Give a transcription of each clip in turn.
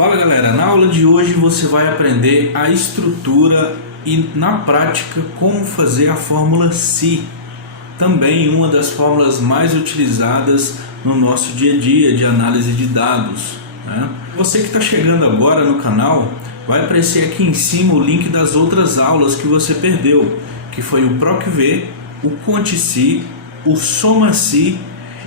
Fala galera, na aula de hoje você vai aprender a estrutura e na prática como fazer a fórmula SI, também uma das fórmulas mais utilizadas no nosso dia a dia de análise de dados, né? Você que está chegando agora no canal, vai aparecer aqui em cima o link das outras aulas que você perdeu, que foi o PROC-V, o Conte-SI, o Soma-SI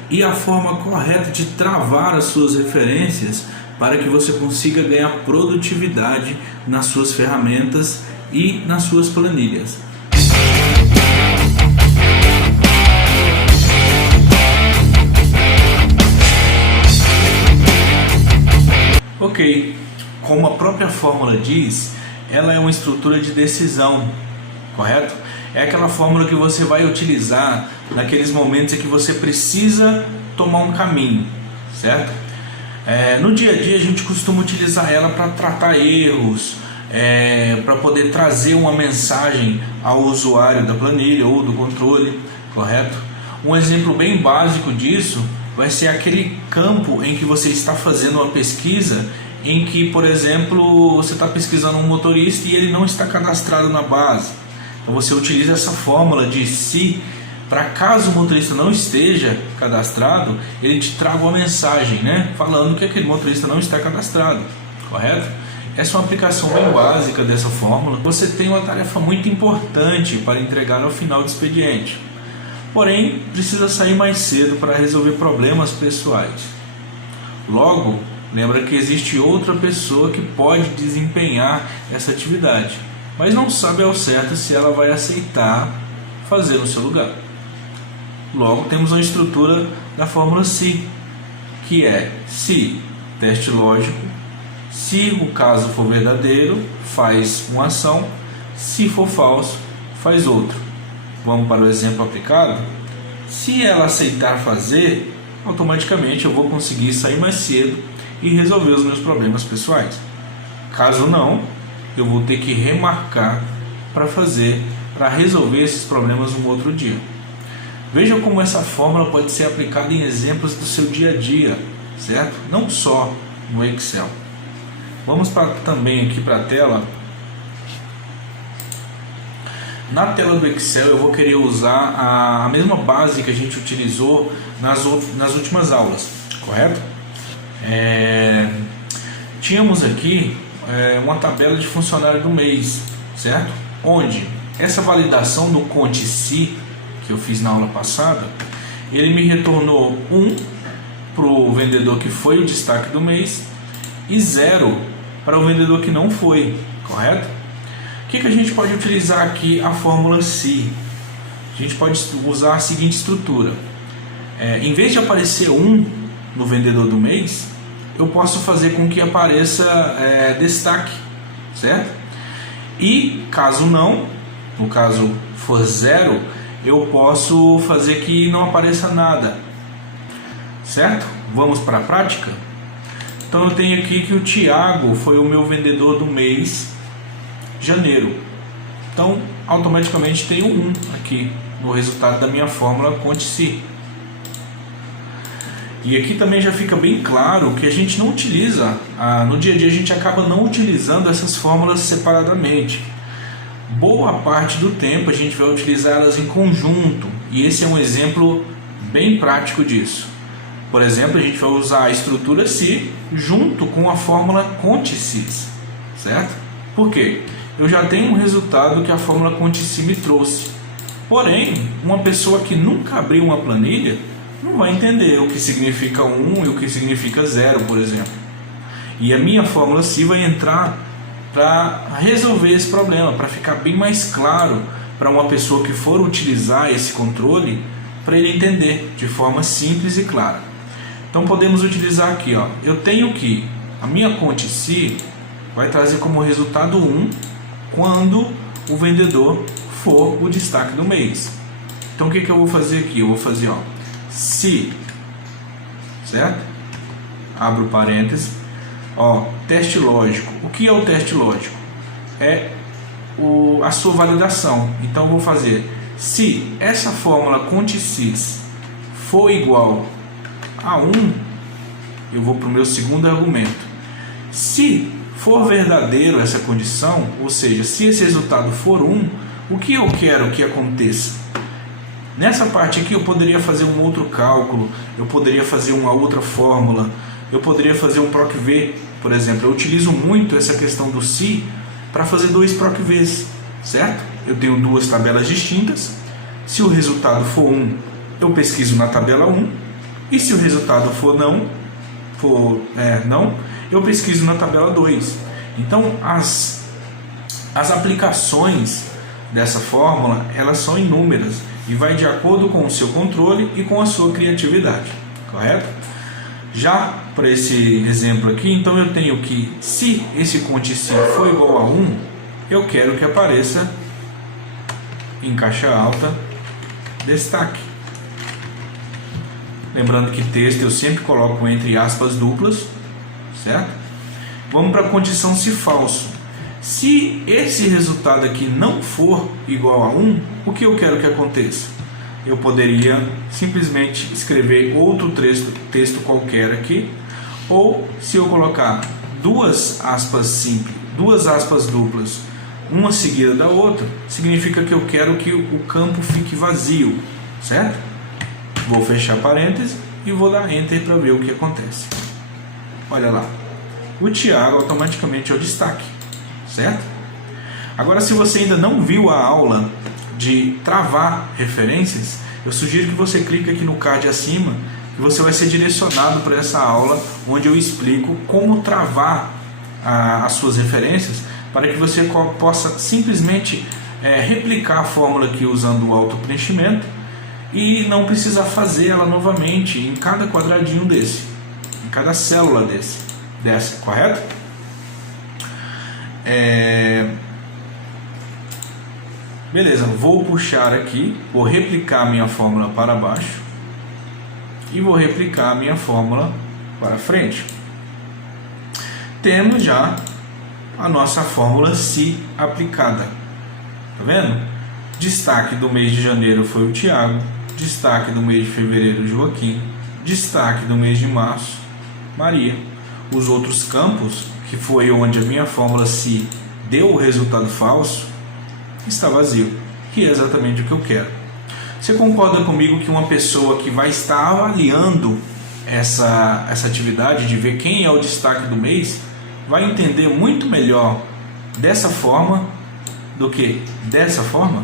e a forma correta de travar as suas referências para que você consiga ganhar produtividade nas suas ferramentas e nas suas planilhas. Ok, como a própria fórmula diz, ela é uma estrutura de decisão, correto? É aquela fórmula que você vai utilizar naqueles momentos em que você precisa tomar um caminho, certo? No dia a dia a gente costuma utilizar ela para tratar erros, para poder trazer uma mensagem ao usuário da planilha ou do controle, correto? Um exemplo bem básico disso vai ser aquele campo em que você está fazendo uma pesquisa, em que, por exemplo, você está pesquisando um motorista e ele não está cadastrado na base. Então você utiliza essa fórmula de SI para caso o motorista não esteja cadastrado, ele te traga uma mensagem, né, falando que aquele motorista não está cadastrado, correto? Essa é uma aplicação bem básica dessa fórmula. Você tem uma tarefa muito importante para entregar ao final do expediente, porém precisa sair mais cedo para resolver problemas pessoais. Logo, lembra que existe outra pessoa que pode desempenhar essa atividade, mas não sabe ao certo se ela vai aceitar fazer no seu lugar. Logo, temos a estrutura da fórmula SI, que é se teste lógico, se o caso for verdadeiro, faz uma ação, se for falso, faz outro. Vamos para o exemplo aplicado? Se ela aceitar fazer, automaticamente eu vou conseguir sair mais cedo e resolver os meus problemas pessoais. Caso não, eu vou ter que remarcar para resolver esses problemas um outro dia. Veja como essa fórmula pode ser aplicada em exemplos do seu dia a dia, certo? Não só no Excel. Vamos também aqui para a tela. Na tela do Excel eu vou querer usar a mesma base que a gente utilizou nas últimas aulas, correto? Tínhamos aqui uma tabela de funcionário do mês, certo? Onde essa validação do Conte-SI que eu fiz na aula passada, ele me retornou 1 para o vendedor que foi o destaque do mês e 0 para o vendedor que não foi, correto? O que a gente pode utilizar aqui a fórmula SI? A gente pode usar a seguinte estrutura: em vez de aparecer 1 no vendedor do mês, eu posso fazer com que apareça destaque, certo? E caso não, no caso for 0, eu posso fazer que não apareça nada, certo? Vamos para a prática? Então eu tenho aqui que o Thiago foi o meu vendedor do mês janeiro. Então automaticamente tenho 1 aqui no resultado da minha fórmula Conte-SI. E aqui também já fica bem claro que a gente não utiliza, no dia a dia a gente acaba não utilizando essas fórmulas separadamente. Boa parte do tempo a gente vai utilizá-las em conjunto, e esse é um exemplo bem prático disso. Por exemplo, a gente vai usar a estrutura SI junto com a fórmula Conte-SI, certo? Por quê? Eu já tenho um resultado que a fórmula Conte-SI me trouxe. Porém, uma pessoa que nunca abriu uma planilha não vai entender o que significa 1 e o que significa 0, por exemplo. E a minha fórmula SI vai entrar para resolver esse problema, para ficar bem mais claro para uma pessoa que for utilizar esse controle, para ele entender de forma simples e clara. Então podemos utilizar aqui, ó, eu tenho que a minha Conte-SI vai trazer como resultado 1 quando o vendedor for o destaque do mês. Então o que eu vou fazer aqui? Eu vou fazer, ó, se, certo? Abro parênteses, ó, teste lógico. O que é o teste lógico? É a sua validação. Então eu vou fazer, se essa fórmula Conte-SI for igual a 1, eu vou para o meu segundo argumento. Se for verdadeiro essa condição, ou seja, se esse resultado for 1, o que eu quero que aconteça? Nessa parte aqui eu poderia fazer um outro cálculo, eu poderia fazer uma outra fórmula, eu poderia fazer um PROC-V, por exemplo. Eu utilizo muito essa questão do se para fazer 2 PROC-Vs, certo? Eu tenho 2 tabelas distintas. Se o resultado for 1, eu pesquiso na tabela 1, e se o resultado for não, eu pesquiso na tabela 2. Então as aplicações dessa fórmula, elas são inúmeras e vai de acordo com o seu controle e com a sua criatividade, correto? Já para esse exemplo aqui, então eu tenho que, se esse contício for igual a 1, eu quero que apareça em caixa alta destaque. Lembrando que texto eu sempre coloco entre aspas duplas, certo? Vamos para a condição se falso. Se esse resultado aqui não for igual a 1, o que eu quero que aconteça? Eu poderia simplesmente escrever outro texto qualquer aqui, ou se eu colocar 2 aspas simples, 2 aspas duplas, uma seguida da outra, significa que eu quero que o campo fique vazio, certo? Vou fechar parênteses e vou dar Enter para ver o que acontece. Olha lá, o Thiago automaticamente é o destaque, certo? Agora, se você ainda não viu a aula de travar referências, eu sugiro que você clique aqui no card acima, que você vai ser direcionado para essa aula onde eu explico como travar as suas referências, para que você possa simplesmente replicar a fórmula aqui usando o autopreenchimento e não precisar fazer ela novamente em cada quadradinho desse, em cada célula dessa, correto? Beleza, vou puxar aqui, vou replicar a minha fórmula para baixo e vou replicar a minha fórmula para frente. Temos já a nossa fórmula se aplicada, tá vendo? Destaque do mês de janeiro foi o Thiago, destaque do mês de fevereiro, Joaquim, destaque do mês de março, Maria. Os outros campos, que foi onde a minha fórmula se deu o resultado falso, está vazio, que é exatamente o que eu quero. Você concorda comigo que uma pessoa que vai estar avaliando essa atividade de ver quem é o destaque do mês vai entender muito melhor dessa forma do que dessa forma?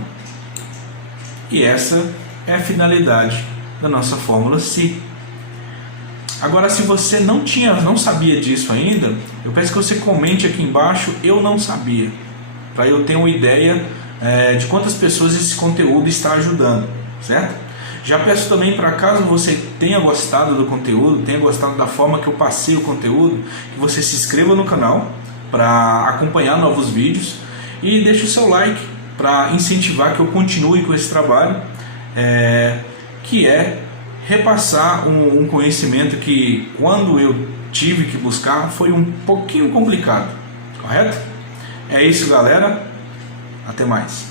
E essa é a finalidade da nossa fórmula se. Agora, se você não sabia disso ainda, eu peço que você comente aqui embaixo, eu não sabia, para eu ter uma ideia de quantas pessoas esse conteúdo está ajudando, certo? Já peço também, para caso você tenha gostado do conteúdo, tenha gostado da forma que eu passei o conteúdo, que você se inscreva no canal para acompanhar novos vídeos e deixe o seu like para incentivar que eu continue com esse trabalho, que é repassar um conhecimento que, quando eu tive que buscar, foi um pouquinho complicado, correto? É isso, galera. Até mais.